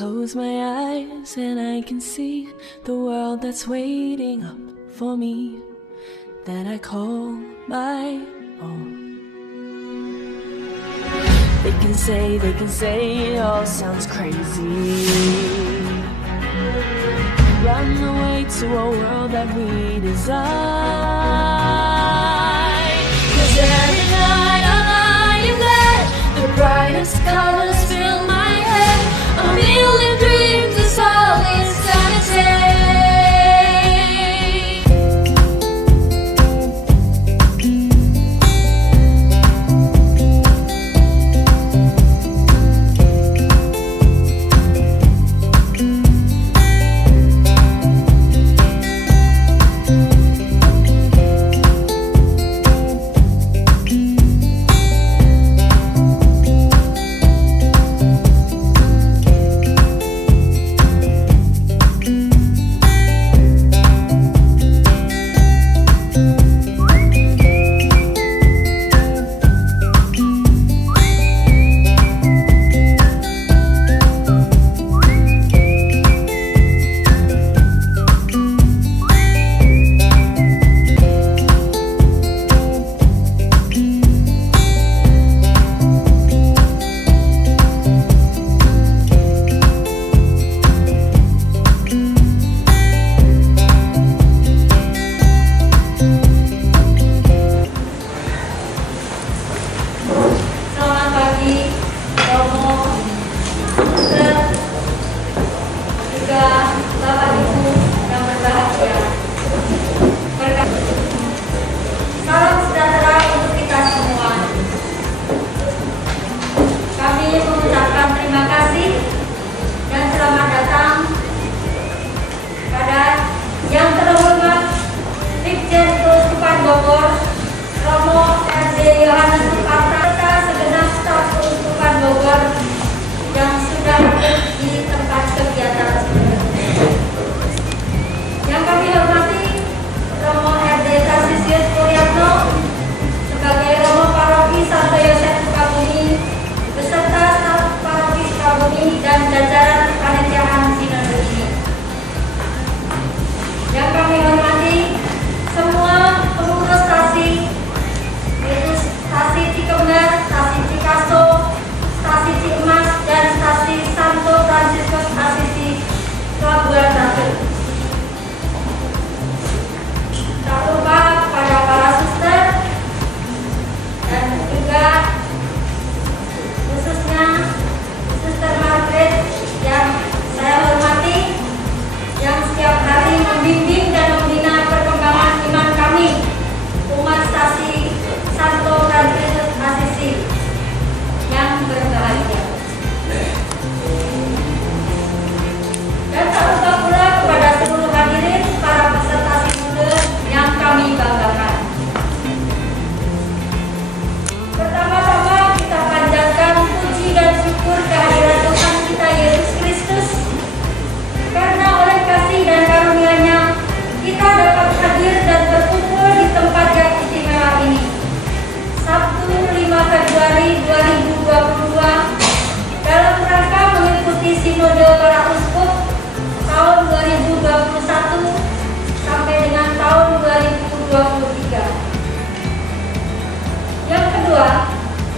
close my eyes and I can see the world that's waiting up for me, that I call my own. They can say it all sounds crazy. Run away to a world that we design. 'Cause every night I lie in bed, the brightest colors fill my head. A million dreams is all it's gonna take.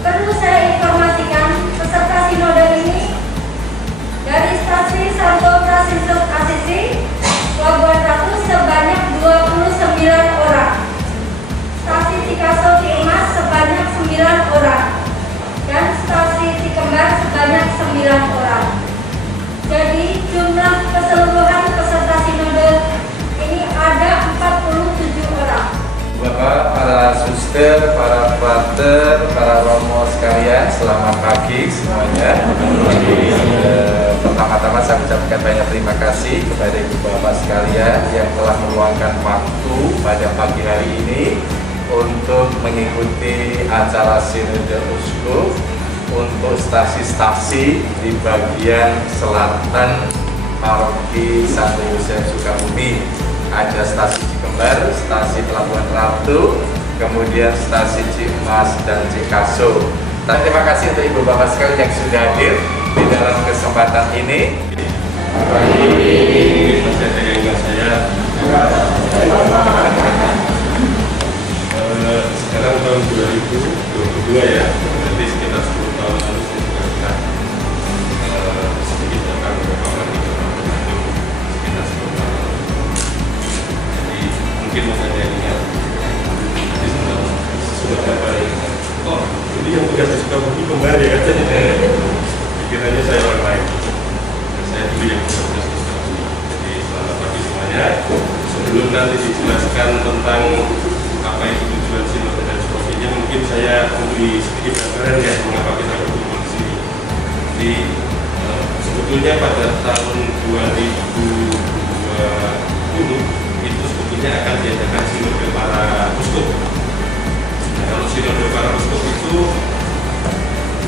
Perlu saya informasikan peserta sinode ini dari stasi Santo Fransiskus Assisi, Pelabuhan Ratu sebanyak 29 orang, stasi Cikaso Ciumas sebanyak 9 orang, dan stasi Cikembar sebanyak 9 orang. Jadi jumlah keseluruhan peserta sinode ini ada 47 orang. Bapak, para suster, para pater, para romo sekalian, selamat pagi semuanya. Pertama-tama saya ucapkan banyak terima kasih kepada ibu bapak sekalian yang telah meluangkan waktu pada pagi hari ini untuk mengikuti acara Sinode Uskup untuk stasi-stasi di bagian selatan Paroki Santo Yosef Sukabumi. Ada stasi Cikembar, stasi Pelabuhan Ratu, kemudian stasi Ciumas dan Cikaso. Terima kasih untuk ibu bapak sekalian yang sudah hadir. Di dalam kesempatan ini mungkin masih ada yang ingat saya. Sekarang tahun 2022 ya, berarti sekitar 10 tahun lalu saya juga pernah sedikit datang ke Bapak di Bandung sekitar 10 tahun lalu. Jadi mungkin masih ada yang ingat. Jadi sudah berapa yang ingat? Oh, ini yang tugas di Sukabumi kembali katanya. Pikirannya saya orang lain. Saya dulu yang tugas di Sukabumi. Jadi selamat pagi semuanya. Sebelum nanti dijelaskan tentang apa itu tujuan sinode dan sebagainya, mungkin saya memberi sedikit gambaran ya mengapa kita berkumpul di sini. Jadi sebetulnya pada tahun 2020 itu sebetulnya akan diadakan sinode para uskup. Nah, kalau sinode para uskup itu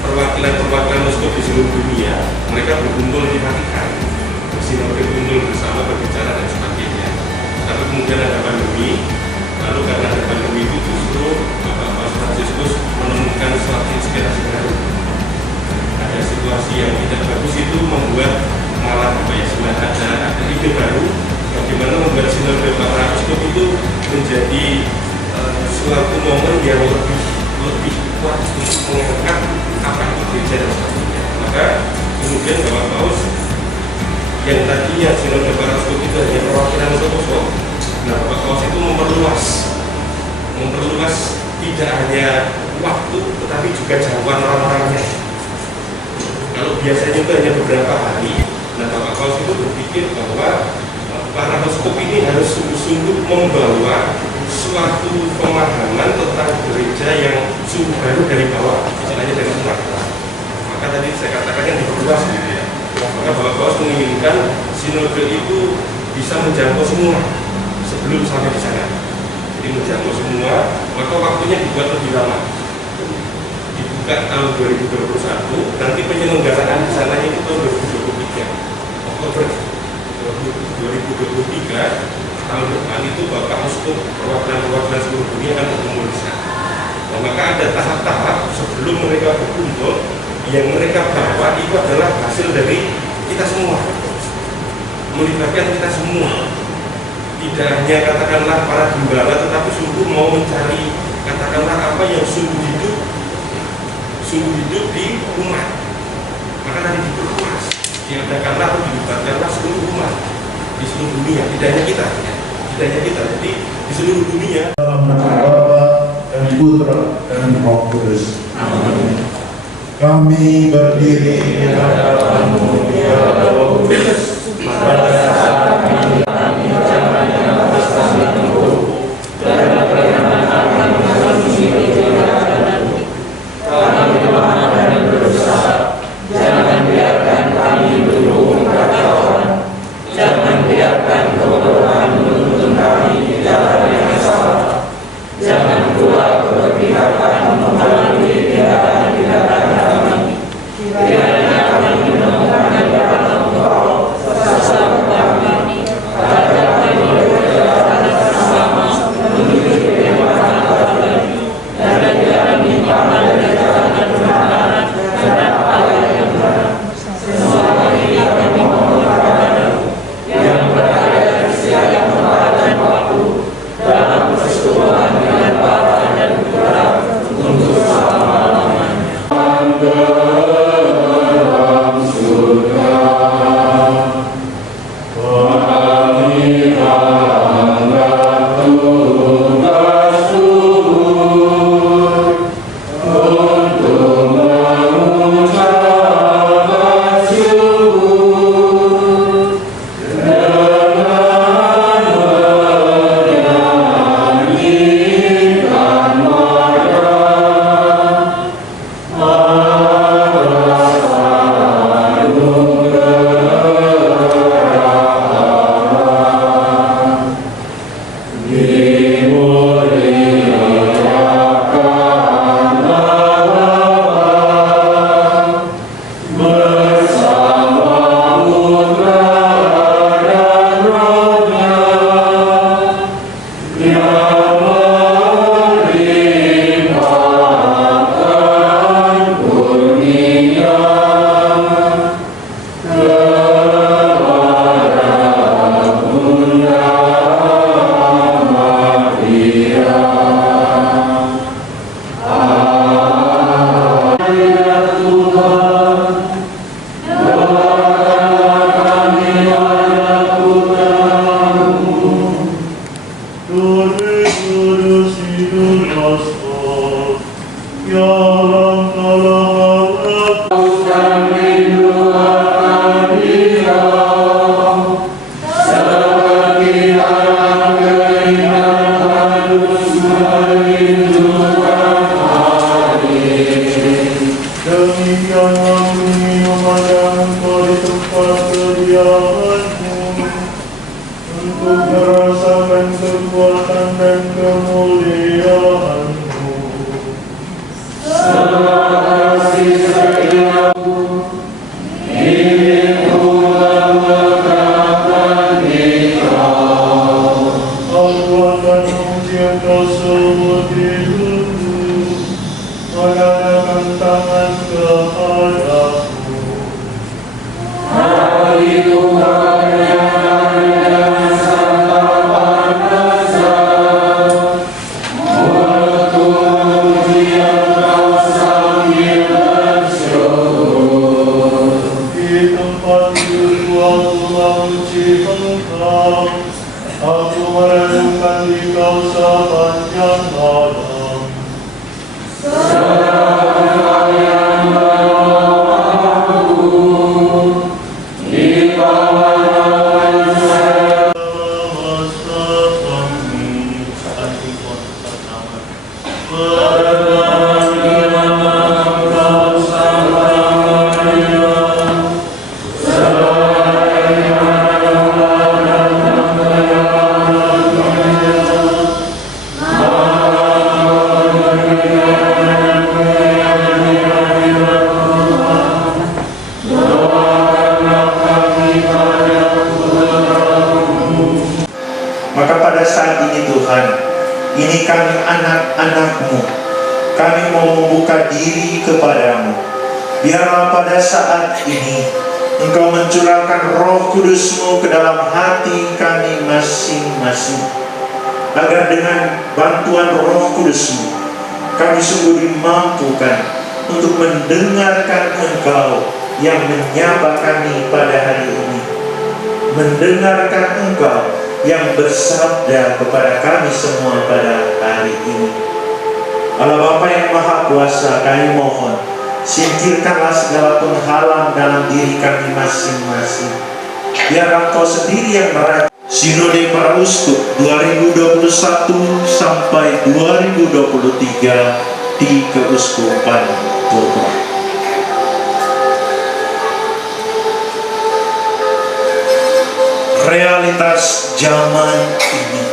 perwakilan uskup di seluruh dunia, mereka berkumpul di Vatikan, sinode kumpul bersama, berbicara dan sebagainya. Tapi kemudian ada pandemi. Lalu karena ada pandemi itu justru Bapak Paus Fransiskus menemukan suatu inspirasi baru. Ada situasi yang tidak bagus itu membuat malah ada ide baru bagaimana membuat sinode para uskup itu menjadi suatu momen yang lebih kuat untuk mengangkat apa itu gereja dan sebagainya. Maka kemudian Bapak Paus yang tadinya sinode para uskup itu hanya perwakilan uskup. Nah, Bapak Paus itu memperluas tidak hanya waktu, tetapi juga jangkauan orang-orangnya. Kalau biasanya itu hanya beberapa hari, nah Bapak Paus itu berpikir bahwa para uskup ini harus sungguh-sungguh membawa suatu pemahaman tentang gereja yang sungguh baru dari bawah, istilahnya dari umat. Maka tadi saya katakan yang diperluas gitu ya. Maka Bapak Paus menginginkan sinode itu bisa menjangkau semua sebelum sampai di sana. Jadi menjangkau semua, maka waktunya dibuat lebih lama. Dibuka tahun 2021, nanti penyelenggaraan di sana itu tahun 2023. Oktober 2023 tahun depan itu Bapak Uskup perwakilan seluruh dunia akan berkumpul di sana. Nah, maka ada tahap-tahap sebelum mereka berkumpul yang mereka bawa itu adalah hasil dari kita semua, melibatkan kita semua. Tidak hanya katakanlah para gembala, tetapi sungguh mau mencari katakanlah apa yang sungguh hidup di umat. Maka tadi diperluas, diadakanlah atau dilibatkanlah seluruh umat di seluruh dunia, tidak hanya kita, jadi di seluruh dunia. Dalam nama Bapa dan Putra dan Roh Kudus. Amin. Kami berdiri di hadapan-Mu ya Roh Kudus. Pada saat ini kami jangan yang atas kami tunggu dan bagaimana kami harus diri jalan-jalan. Kami lemah dan berdosa. Jangan biarkan kami berhubung kata orang. Jangan biarkan kebodohan menuntun kami di jalan yang salah. Jangan pula keberpihakan menghalangi tindakan-tindakan kami. Kiranya kami menemukan kemuliaan-Mu, untuk merasakan kekuatan dan kemuliaan-Mu. Allah dan mencipta semua hidupku, mengadakan tangan kepadamu. Di tempat dudukku aku memuji Engkau, aku merenungkan Engkau sepanjang malam. Semesta kami, antikon pertama. Maka pada saat ini Tuhan, ini kami anak-anak-Mu, kami mau membuka diri kepadamu. Biarlah pada saat ini Engkau mencurahkan Roh Kudus-Mu ke dalam hati kami masing-masing, agar dengan bantuan Roh Kudus-Mu kami sungguh dimampukan untuk mendengarkan Engkau yang menyapa kami pada hari ini, mendengarkan Engkau yang bersabda kepada kami semua pada hari ini. Allah Bapa yang Maha Kuasa, kami mohon, singkirkanlah segala penghalang dalam diri kami masing-masing. Biar Engkau sendiri yang merancang Sinode Para Uskup 2021 sampai 2023 di Keuskupan Bogor. Realitas zaman ini.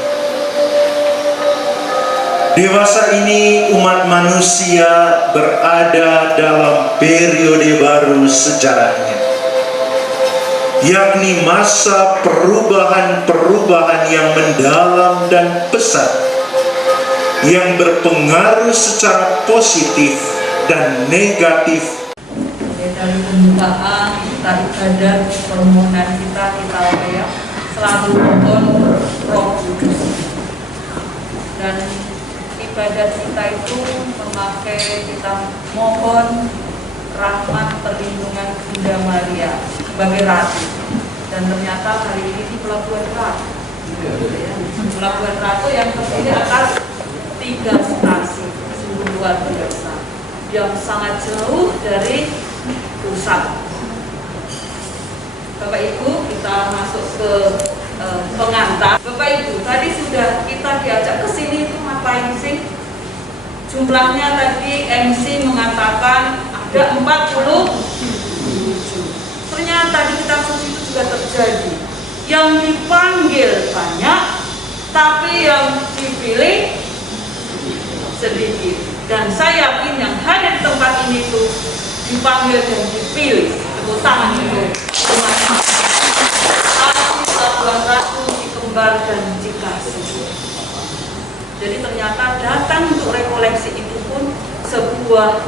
Dewasa ini umat manusia berada dalam periode baru sejarahnya, yakni masa perubahan-perubahan yang mendalam dan pesat, yang berpengaruh secara positif dan negatif. Dari pembukaan kita ibadah permohonan kita ya selalu mohon Roh Kudus, dan ibadat kita itu memakai kita mohon rahmat perlindungan Bunda Maria sebagai Ratu, dan ternyata hari ini di Pelabuhan Ratu, Pelabuhan Ratu yang terdiri atas 3 stasiun, sungguh luar biasa, yang sangat jauh dari pusat. Bapak Ibu, kita masuk ke pengantar. Bapak Ibu, tadi sudah kita diajak ke sini itu ngapain sih? Jumlahnya tadi MC mengatakan ada 47. Ternyata di kitab suci itu juga terjadi. Yang dipanggil banyak, tapi yang dipilih sedikit. Dan saya yakin yang hadir di tempat ini tuh dipanggil dan dipilih. Tepuk tangan itu. Pelabuhan Ratu, Cikembar, dan Cikasih. Jadi ternyata datang untuk rekoleksi itu pun sebuah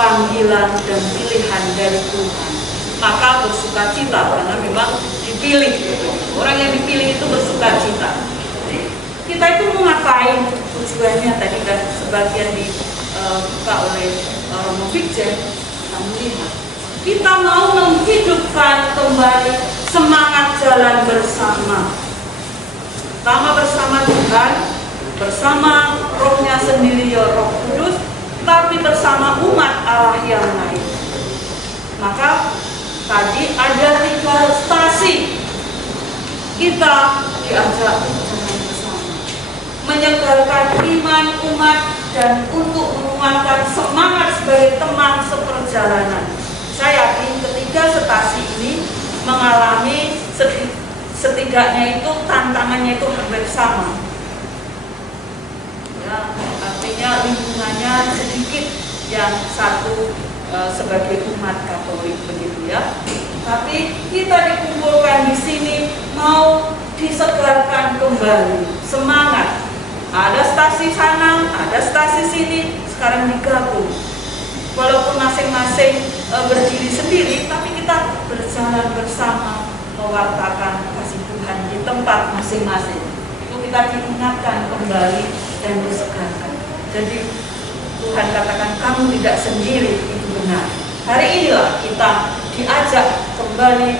panggilan dan pilihan dari Tuhan. Maka bersukacita karena memang dipilih. Orang yang dipilih itu bersukacita. Jadi kita itu mau ngapain? Tujuannya tadi kan sebagian dibuka oleh Romo Vikjen. Kita melihat kita mau menghidupkan kembali semangat jalan bersama. Pertama bersama Tuhan, bersama Rohnya sendiri ya Roh Kudus, tapi bersama umat Allah yang lain. Maka tadi ada 3 stasi. Kita diajak bersama, menyegarkan iman umat dan untuk menguatkan semangat sebagai teman seperjalanan. Saya yakin ketiga stasi ini mengalami setidaknya itu tantangannya itu hampir sama. Ya, artinya lingkungannya sedikit yang satu sebagai umat Katolik begitu ya. Tapi kita dikumpulkan di sini mau disegarkan kembali semangat. Ada stasi sana, ada stasi sini, sekarang digabung. Walaupun masing-masing berdiri sendiri, tapi kita berjalan bersama mewartakan kasih Tuhan di tempat masing-masing. Itu kita diingatkan kembali dan disegarkan. Jadi Tuhan katakan kamu tidak sendiri, itu benar. Hari inilah kita diajak kembali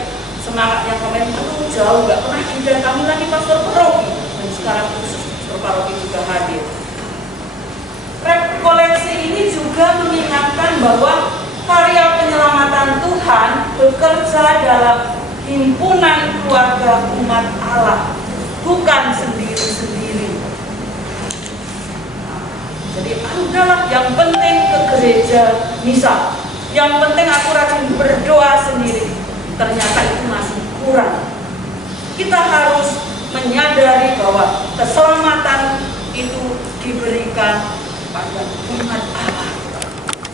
semangat yang kemarin itu jauh nggak pernah didatangi lagi pastor paroki, dan sekarang khusus pastor paroki juga hadir. Rekoleksi ini juga mengingatkan bahwa karya penyelamatan Tuhan bekerja dalam himpunan keluarga umat Allah, bukan sendiri-sendiri. Jadi adalah yang penting ke gereja misa, yang penting aku rajin berdoa sendiri, ternyata itu masih kurang. Kita harus menyadari bahwa keselamatan itu diberikan pada umat Allah,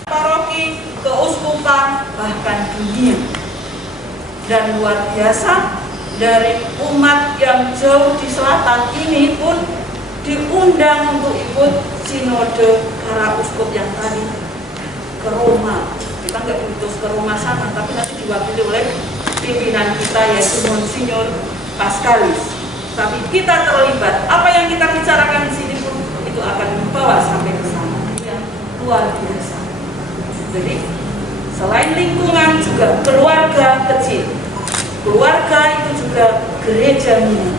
paroki, keuskupan, bahkan dunia. Dan luar biasa, dari umat yang jauh di selatan ini pun diundang untuk ikut sinode para uskup yang tadi ke Roma. Kita nggak diutus ke Roma sana, tapi nanti diwakili oleh pimpinan kita yaitu Monsinyur Pascalis. Tapi kita terlibat. Apa yang kita bicarakan di sini pun itu akan membawa sampai ke sana. Yang luar biasa. Jadi selain lingkungan juga keluarga kecil. Keluarga itu juga gereja mini.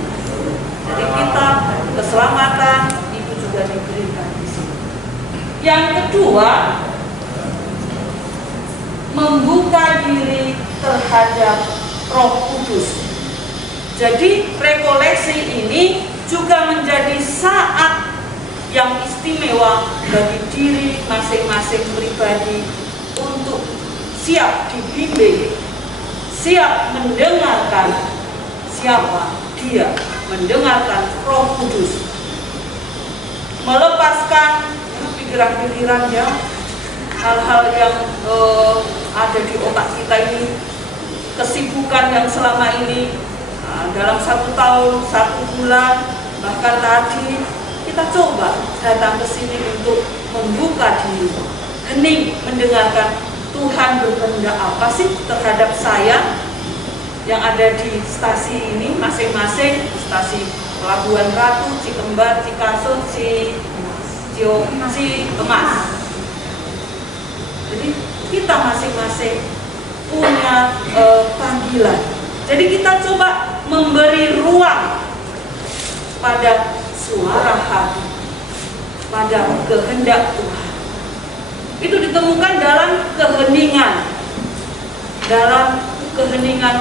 Jadi kita keselamatan itu juga diberikan di sini. Yang kedua, membuka diri terhadap Roh Kudus. Jadi rekoleksi ini juga menjadi saat yang istimewa bagi diri masing-masing pribadi untuk siap dibimbing, siap mendengarkan siapa dia, mendengarkan Roh Kudus, melepaskan pikiran-pikiran ya, hal-hal yang ada di otak kita ini, kesibukan yang selama ini dalam 1 tahun, 1 bulan, bahkan tadi kita coba datang ke sini untuk membuka diri, hening mendengarkan Tuhan berkehendak apa sih terhadap saya yang ada di stasi ini masing-masing, stasi Pelabuhan Ratu, Cikembar, Cikasut, Emas. Jadi kita masing-masing punya panggilan. Jadi kita coba memberi ruang pada suara hati, pada kehendak Tuhan. Itu ditemukan dalam keheningan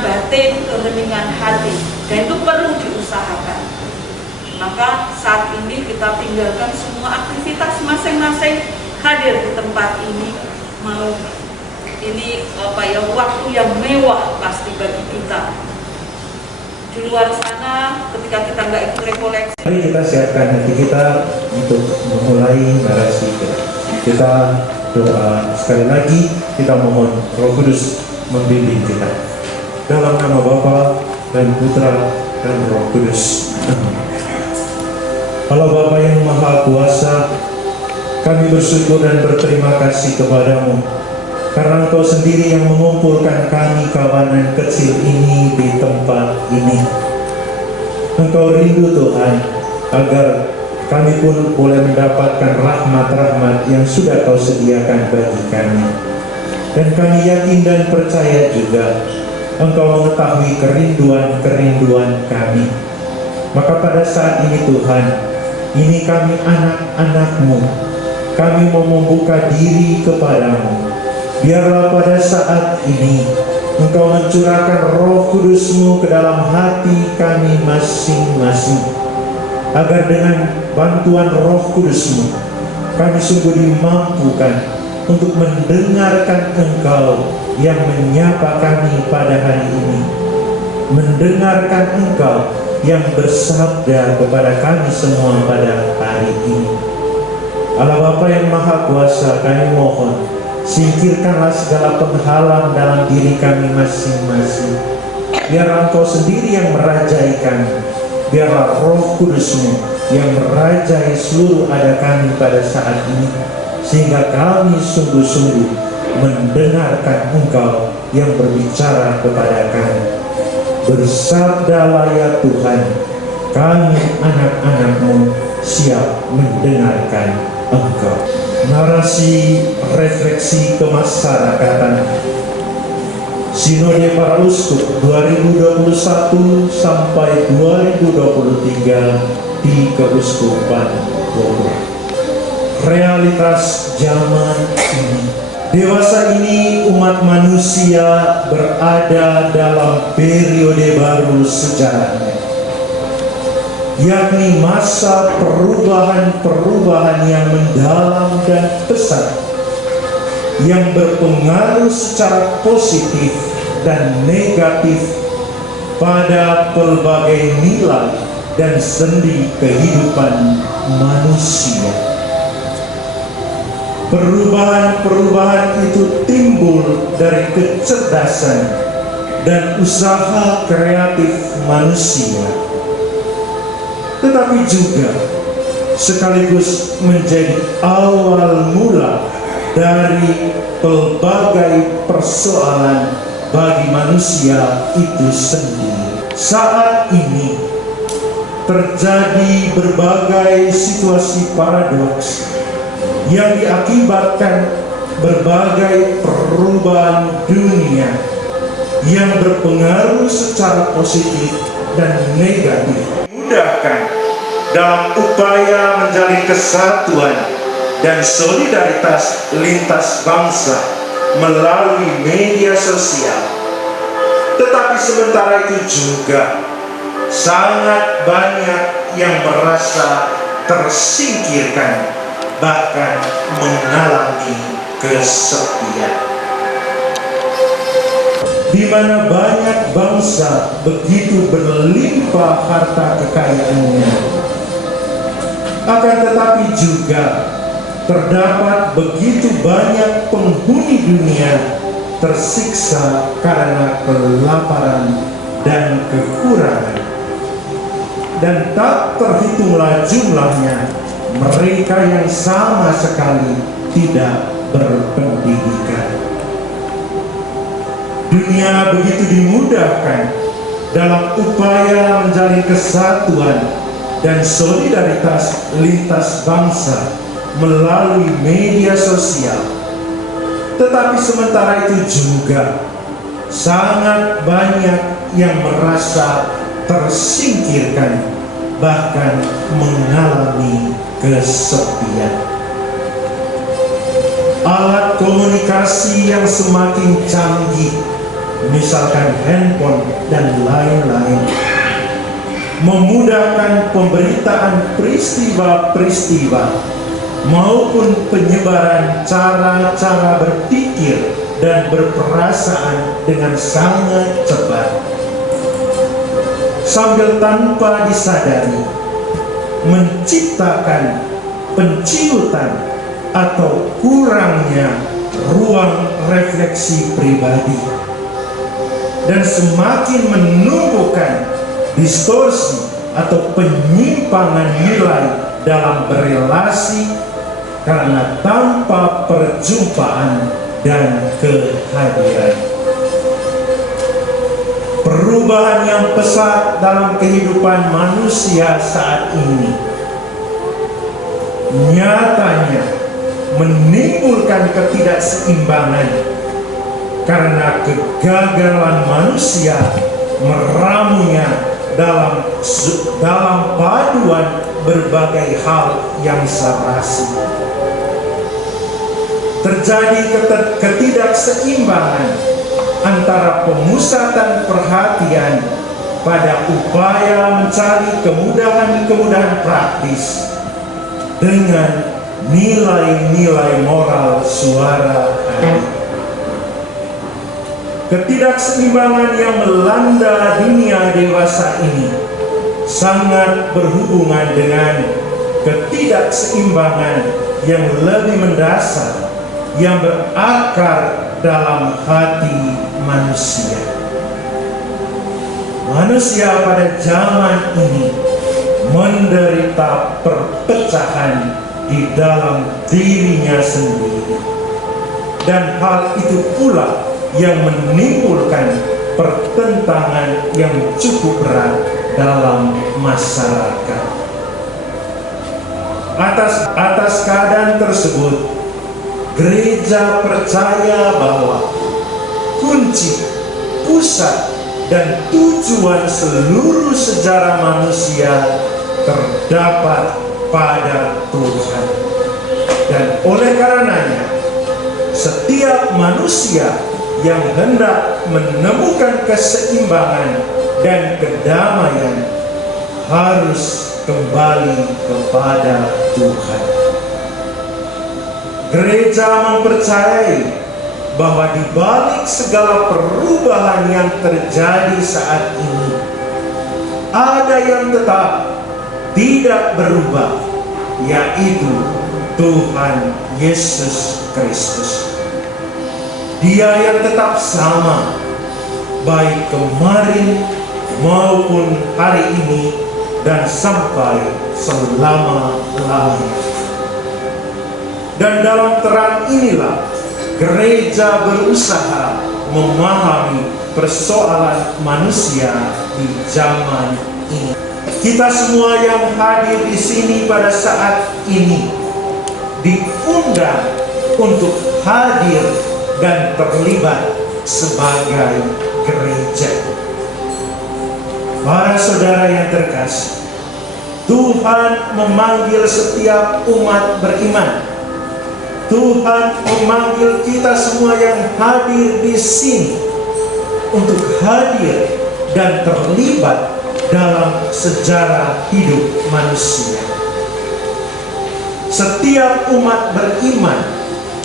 batin, keheningan hati, dan itu perlu diusahakan. Maka saat ini kita tinggalkan semua aktivitas masing-masing, hadir di tempat ini, mau ini waktu yang mewah pasti bagi kita. Di luar sana ketika kita nggak ikut rekoleksi, mari kita siapkan hati kita untuk memulai narasi kita. Doa sekali lagi, kita mohon Roh Kudus membimbing kita. Dalam nama Bapa dan Putra dan Roh Kudus. Allah Bapa yang Maha Kuasa, kami bersyukur dan berterima kasih kepadamu karena Engkau sendiri yang mengumpulkan kami kawanan kecil ini di tempat ini. Engkau rindu Tuhan agar kami pun boleh mendapatkan rahmat-rahmat yang sudah Kau sediakan bagi kami. Dan kami yakin dan percaya juga Engkau mengetahui kerinduan-kerinduan kami. Maka pada saat ini Tuhan, ini kami anak-anak-Mu, kami mau membuka diri kepadamu. Biarlah pada saat ini Engkau mencurahkan Roh Kudus-Mu ke dalam hati kami masing-masing, agar dengan bantuan Roh Kudus-Mu kami sungguh dimampukan untuk mendengarkan Engkau yang menyapa kami pada hari ini, mendengarkan Engkau yang bersabda kepada kami semua pada hari ini. Allah Bapa yang Maha Kuasa, kami mohon, singkirkanlah segala penghalang dalam diri kami masing-masing. Biar Engkau sendiri yang merajai kami. Biarlah Roh Kudus-Mu yang merajai seluruh ada kami pada saat ini, sehingga kami sungguh-sungguh mendengarkan Engkau yang berbicara kepada kami. Bersabdalah ya Tuhan, kami anak-anak-Mu siap mendengarkan Engkau. Narasi refleksi kemasyarakatan Sinode Para Uskup 2021 sampai 2023 di Keuskupan Bogor. Realitas zaman ini. Dewasa ini umat manusia berada dalam periode baru sejarahnya, yakni masa perubahan-perubahan yang mendalam dan besar, yang berpengaruh secara positif dan negatif pada pelbagai nilai dan sendi kehidupan manusia. Perubahan-perubahan itu timbul dari kecerdasan dan usaha kreatif manusia, tetapi juga sekaligus menjadi awal mula dari pelbagai persoalan bagi manusia itu sendiri. Saat ini terjadi berbagai situasi paradoks yang diakibatkan berbagai perubahan dunia yang berpengaruh secara positif dan negatif. Mudahkan dalam upaya menjalin kesatuan dan solidaritas lintas bangsa melalui media sosial. Tetapi sementara itu juga sangat banyak yang merasa tersingkirkan, bahkan mengalami kesepian. Di mana banyak bangsa begitu berlimpah harta kekayaannya, akan tetapi juga terdapat begitu banyak penghuni dunia tersiksa karena kelaparan dan kekurangan, dan tak terhitunglah jumlahnya mereka yang sama sekali tidak berpendidikan. Dunia begitu dimudahkan dalam upaya menjalin kesatuan dan solidaritas lintas bangsa melalui media sosial. Tetapi sementara itu juga sangat banyak yang merasa tersingkirkan, bahkan mengalami kesepian. Alat komunikasi yang semakin canggih, misalkan handphone dan lain-lain, memudahkan pemberitaan peristiwa-peristiwa maupun penyebaran cara-cara berpikir dan berperasaan dengan sangat cepat, sambil tanpa disadari menciptakan penciutan atau kurangnya ruang refleksi pribadi, dan semakin menumbuhkan distorsi atau penyimpangan nilai dalam berelasi karena tanpa perjumpaan dan kehadiran. Perubahan yang pesat dalam kehidupan manusia saat ini nyatanya menimbulkan ketidakseimbangan karena kegagalan manusia meramunya dalam paduan berbagai hal yang serasi. Terjadi ketidakseimbangan antara pemusatan perhatian pada upaya mencari kemudahan-kemudahan praktis dengan nilai-nilai moral suara hati. Ketidakseimbangan yang melanda dunia dewasa ini sangat berhubungan dengan ketidakseimbangan yang lebih mendasar yang berakar dalam hati manusia. Manusia pada zaman ini menderita perpecahan di dalam dirinya sendiri, dan hal itu pula yang menimbulkan pertentangan yang cukup berat dalam masyarakat. Atas keadaan tersebut, gereja percaya bahwa kunci, pusat, dan tujuan seluruh sejarah manusia terdapat pada Tuhan. Dan oleh karenanya, setiap manusia yang hendak menemukan keseimbangan dan kedamaian harus kembali kepada Tuhan. Gereja mempercayai bahwa di balik segala perubahan yang terjadi saat ini, ada yang tetap tidak berubah, yaitu Tuhan Yesus Kristus. Dia yang tetap sama, baik kemarin maupun hari ini dan sampai selama-lamanya. Dan dalam terang inilah gereja berusaha memahami persoalan manusia di zaman ini. Kita semua yang hadir di sini pada saat ini diundang untuk hadir dan terlibat sebagai gereja. Para saudara yang terkasih, Tuhan memanggil setiap umat beriman. Tuhan memanggil kita semua yang hadir di sini untuk hadir dan terlibat dalam sejarah hidup manusia. Setiap umat beriman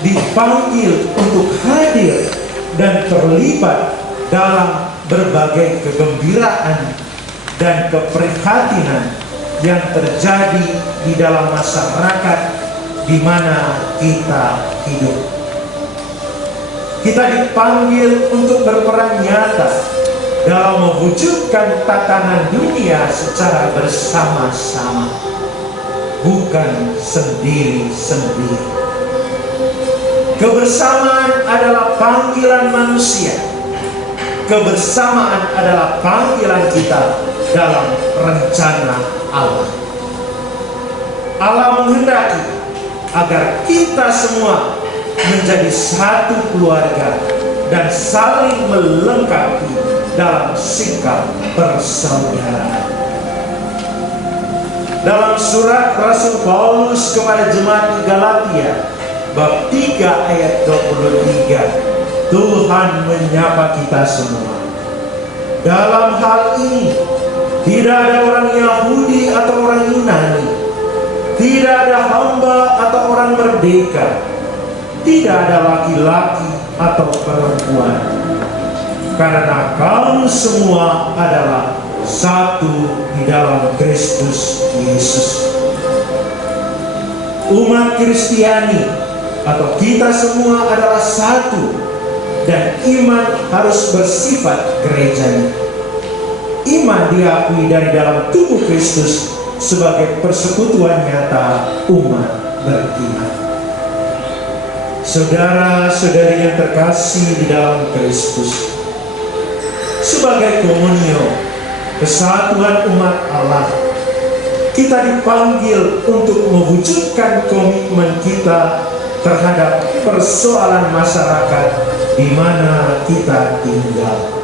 dipanggil untuk hadir dan terlibat dalam berbagai kegembiraan dan keprihatinan yang terjadi di dalam masyarakat di mana kita hidup. Kita dipanggil untuk berperan nyata dalam mewujudkan tatanan dunia secara bersama-sama, bukan sendiri-sendiri. Kebersamaan adalah panggilan manusia. Kebersamaan adalah panggilan kita dalam rencana Allah. Allah menghendaki agar kita semua menjadi satu keluarga dan saling melengkapi dalam sikap persaudaraan. Dalam surat Rasul Paulus kepada jemaat di Galatia bab 3 ayat 23, Tuhan menyapa kita semua. Dalam hal ini tidak ada orang Yahudi atau orang Yunani, tidak ada hamba atau orang merdeka, tidak ada laki-laki atau perempuan, karena kamu semua adalah satu di dalam Kristus Yesus. Umat Kristiani atau kita semua adalah satu, dan iman harus bersifat gerejani. Iman diakui dari dalam tubuh Kristus sebagai persekutuan nyata umat beriman. Saudara-saudari yang terkasih di dalam Kristus, sebagai komunio, kesatuan umat Allah, kita dipanggil untuk mewujudkan komitmen kita terhadap persoalan masyarakat di mana kita tinggal.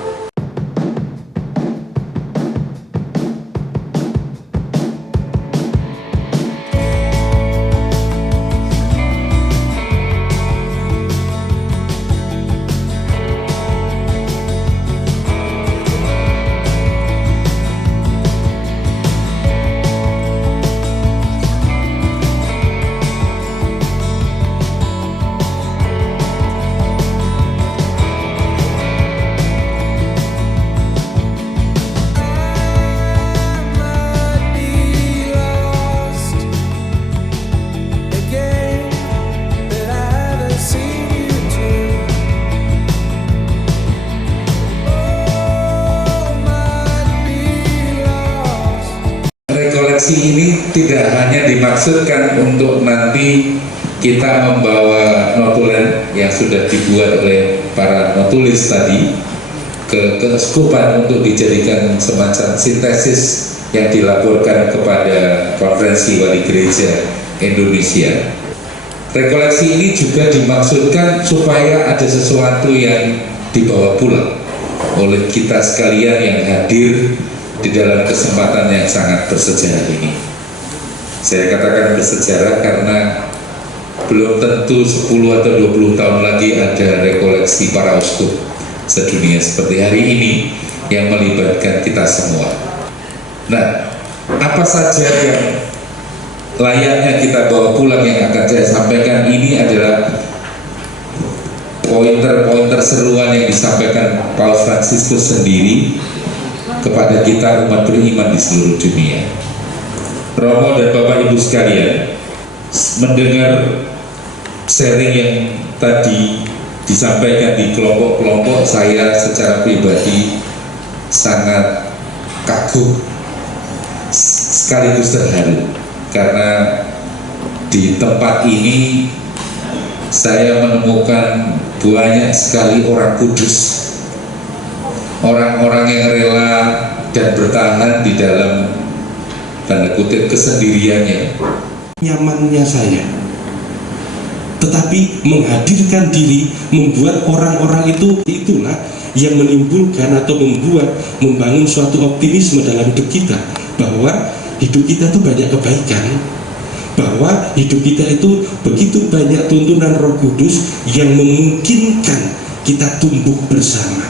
rekoleksi ini tidak hanya dimaksudkan untuk nanti kita membawa notulen yang sudah dibuat oleh para notulis tadi ke keuskupan untuk dijadikan semacam sintesis yang dilaporkan kepada Konferensi Wali Gereja Indonesia. Rekoleksi ini juga dimaksudkan supaya ada sesuatu yang dibawa pulang oleh kita sekalian yang hadir di dalam kesempatan yang sangat bersejarah ini. Saya katakan bersejarah karena belum tentu 10 atau 20 tahun lagi ada rekoleksi para uskup sedunia seperti hari ini yang melibatkan kita semua. Nah, apa saja yang layaknya kita bawa pulang yang akan saya sampaikan ini adalah pointer-pointer seruan yang disampaikan Paus Fransiskus sendiri kepada kita umat beriman di seluruh dunia. Romo dan Bapak Ibu sekalian, mendengar sharing yang tadi disampaikan di kelompok-kelompok, saya secara pribadi sangat kagum sekaligus terharu karena di tempat ini saya menemukan banyak sekali orang kudus, orang-orang yang rela dan bertahan di dalam tanda kutip kesendiriannya, nyamannya saya, tetapi menghadirkan diri, membuat orang-orang itulah yang menimbulkan atau membangun suatu optimisme dalam hidup kita, bahwa hidup kita itu banyak kebaikan, bahwa hidup kita itu begitu banyak tuntunan Roh Kudus yang memungkinkan kita tumbuh bersama.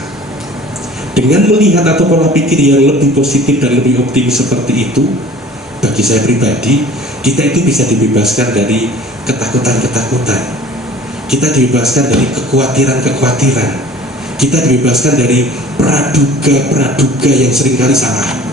Dengan melihat atau pola pikir yang lebih positif dan lebih optimis seperti itu, bagi saya pribadi, kita itu bisa dibebaskan dari ketakutan-ketakutan, kita dibebaskan dari kekhawatiran-kekhawatiran, kita dibebaskan dari praduga-praduga yang seringkali salah.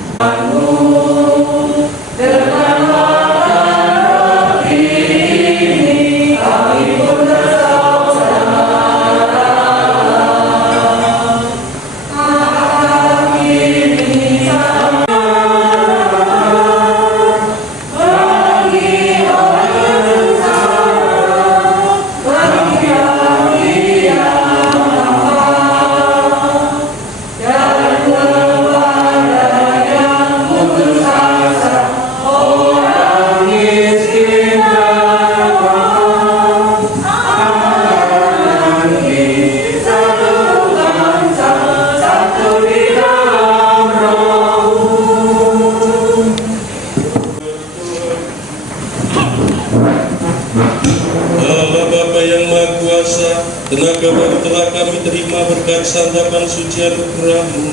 Tenaga baru telah kami terima berkat santapan suci anugerah-Mu.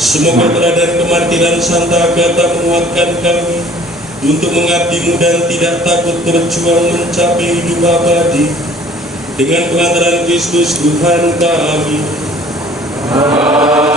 Semoga teladan kemartiran Santa Agatha menguatkan kami untuk mengabdi-Mu dan tidak takut berjuang mencapai hidup abadi. Dengan pengantaran Kristus Tuhan kami. Amin.